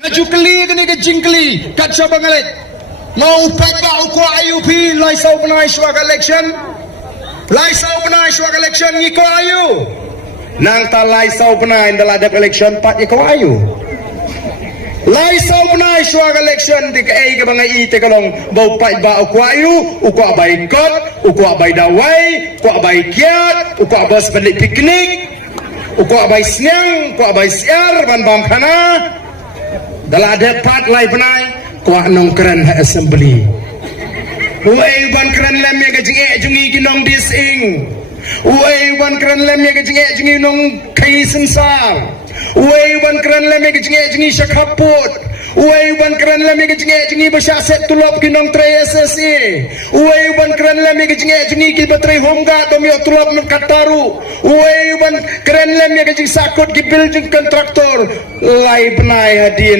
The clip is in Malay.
Ngaju keli kini ke jingkeli kat sabangalet. Mau peka uko IUP lai sau penai swag election. Lai sau penai swag election ngiko ayu. Nang ta lai sau penai daladap election pat iko ayu. Lai sau penai swag election di ke ai ke bangai i te kalong bau pat ba uko ayu, uko abai kot, uko abai dawai, uko abai kiat, uko abas balik piknik, uko abai senang, uko abai siar ban bam kana. Dalam ada part lai penai kuat nong keren assembly. Uai ban keren lem yang kejinge jungi ginong dising. Uai ban keren lem yang kejinge jungi nong kai sensar. Uai ban keren lem yang kejinge jungi syakaput. Uai ban keren lem yang kejinge jungi bersyasat tulap ginong tray SSE. Uai ban keren lem yang kejinge jungi ki bateri homga domio tulap kataru. Uai ban keren lem yang kejinge sakut ki building kontraktor lai penai hadin